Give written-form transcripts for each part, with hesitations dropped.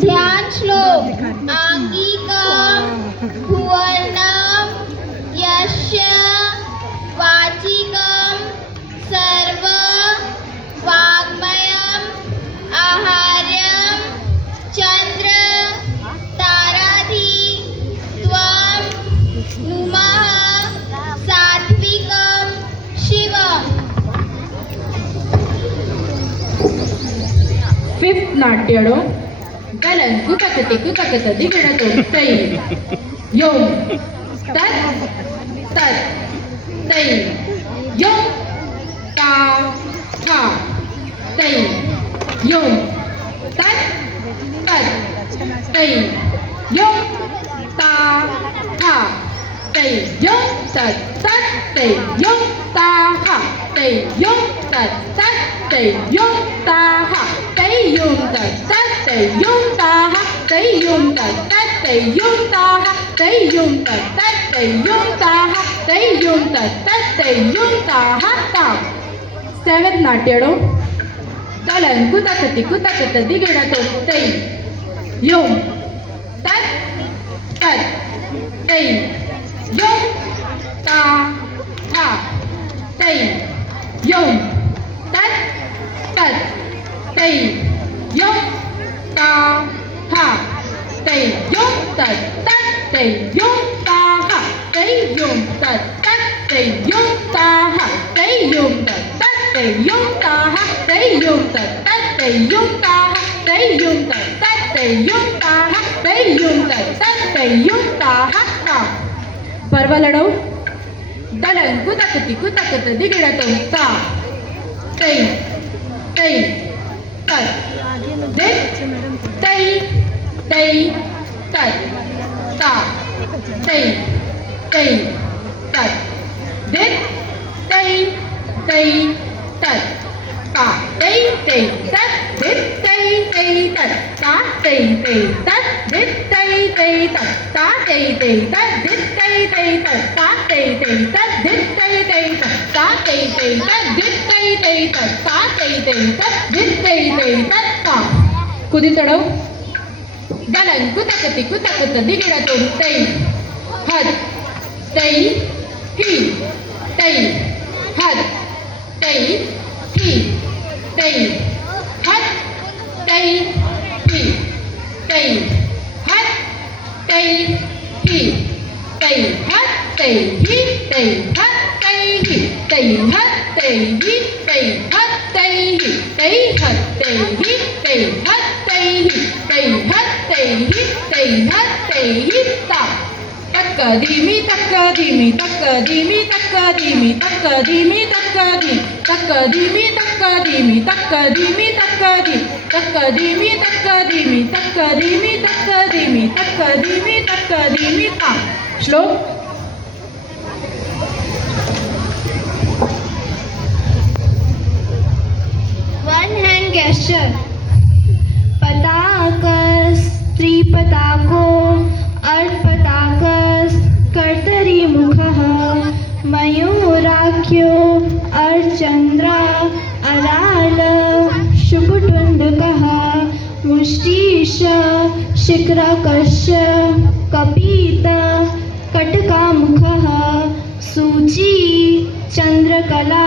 ध्यान श्लोक आंगिकं भुवनं यस्य वाचिकं सर्व वाङ्मयम् आहार्यं चन्द्र ताराधि त्वं नुमः सात्विकं शिवम्। फिफ्थ नाट्यडो गलन कुतकति कुतकत दिगड़तो तै यों तत् तत् तै यों ता था तै यों तत् तत् तै यों ता था तै यों तत् तत् तै यों ता हा तै यों तत् तत् तै यों ता हा तै यों तत् तत् तै यों ता हा तै यों तत् तत् तै यों ता हा तै यों तत् तत् तै यों ता हा तै यों तत् तत् तै यों ता हा ता। सेवेंथ नाट्यडो गलन कुतकत दिगड़तो तै यों तत् तत् तै यों ता हा तै यों तत् तत् तै यों ता हा तै यों तत् तत् तै यों ता हा तै यों तत् तत् तै यों ता हा तै यों तत् तत् तै यों ता हा तै यों तत् तत् तै यों ता हा तै यों तत् तत् तै यों ता हा तै यों तत् तत् तै यों ता हा ता। परवलडो गलन कुतकत दिगड़तो ता तै तै तत् दित् तै तै तत् ता तै तै तत् दित् तै तै तत् ता तै तै तत् दित् तै तै तत् ता तै तै तत् दित् तै तै तत् ता तै तै तत् दित् तै तै तत् ता तै तै तत् दित् तै तै तत् ता तै तै तत् दित् तै तै तत् ता तै तै तत् दित् तै तै तत् ता। कुदितडो गलन कुतकत दिगड़तो तै हद तै ही तै हद तै ही तै हद तै ही तै हद तै ही तै हद तै ही तै हद तै ही तै हद तै ही तै हद तै ही तै हद तै ही तै हद तै ही तै हद तै ही तै हद तै ही ता। तक्क धीमी तक्क धीमी तक्क धीमी तक्क धीमी तक्क धीमी तक्क धी तक्क धीमी तक्क धीमी तक्क धीमी तक्क धी तक्क धीमी तक्क धीमी तक्क धीमी तक्क धीमी तक्क धीमी तक्क धीमी ता। श्लोक One hand gesture. पताकस त्रिपताको अर्धपताकस कर्तरी मुखः मयूराख्यो अर्चन्द्र अराल शुभटुण्डकः मुष्टिश शिखराकश कपीत कटकामुखः सूची चंद्रकला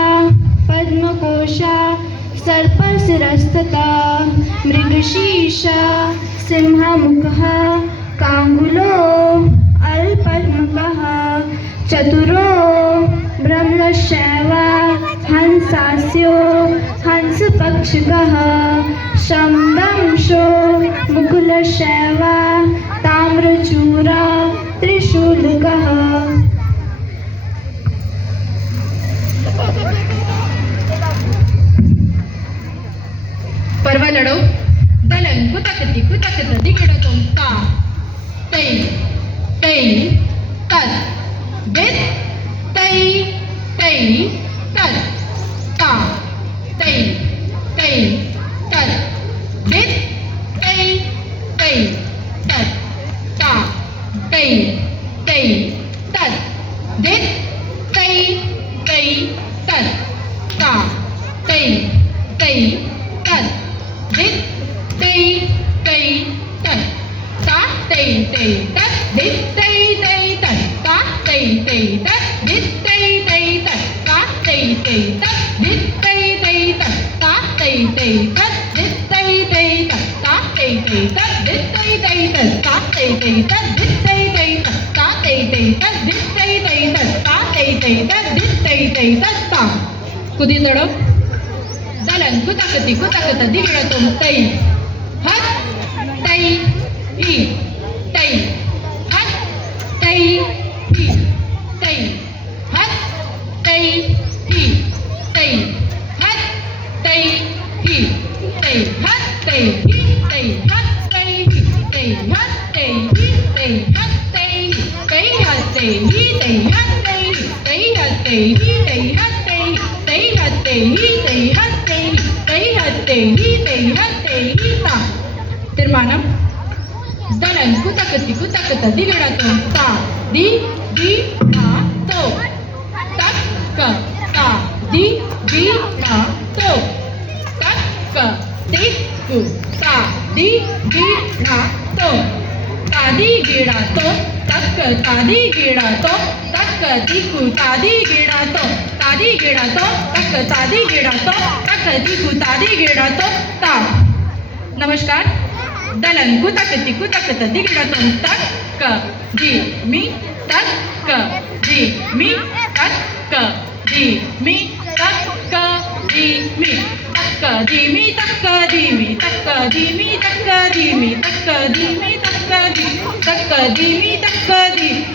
पद्मकोशा सर्पशिरस्तथा मृगशीर्ष सिंहमुखः काङ्गुलो अल्पद्मकः चतुरो ब्रह्मशैव हंसास्यो हंसपक्षिकः शमदंशो मुकुलशैव ताम्रचूर त्रिशूलकः। परवलडो गलन कुतकत दिगड़तो ता तै तै तत् दित् तै तै तत् ता तै तै तत् दित् तै तै तत् ता तै तै तत् दित् तै तै तत् ता तै तै तत् दित् तै तै तत् ता तै तै तत् दित् तै तै तत् ता तै तै तत् दित् तै तै तत् ता तै तै तत् दित् तै तै तत् ता तै तै तत् दित् तै तै तत् ता तै तै तत् दित् तै तै तत् ता तै तै तत् दित् तै तै तत् ता कुदीतडं दलन कुतकत दिगडतोम तै हत तै ही तै हत तै ही तै हत तै ही तै हत तै ही तै हत तै ही तै हत तै ही तै हत तै ही तै हत तै ही तै हत तै ही तै हत तै ही तै हत तै ही तै हत तै ही तै हत तै ही तै हत तै ही तै हत तै ही तै हत तै ही ता तीर्मानं दलन कुतकत दिगडतोम ता दी ता तो तक ता दी ता तो तक तिकु ता दी ता तो तादी गिडा तो तक तादी गिडा तो तक तिकु तादी गिडा तो तादी गिडा तो तक तादी गिडा तो तक तिकु तादी गिडा तो ता नमस्कार दलन कुतकत दिगडतोम तक दी मी तक दी मी तक दी मी तक दी मी तक दी मी तक दी मी तक दी मी तक दी मी तक दी मी तक दी तक दी मी तक दी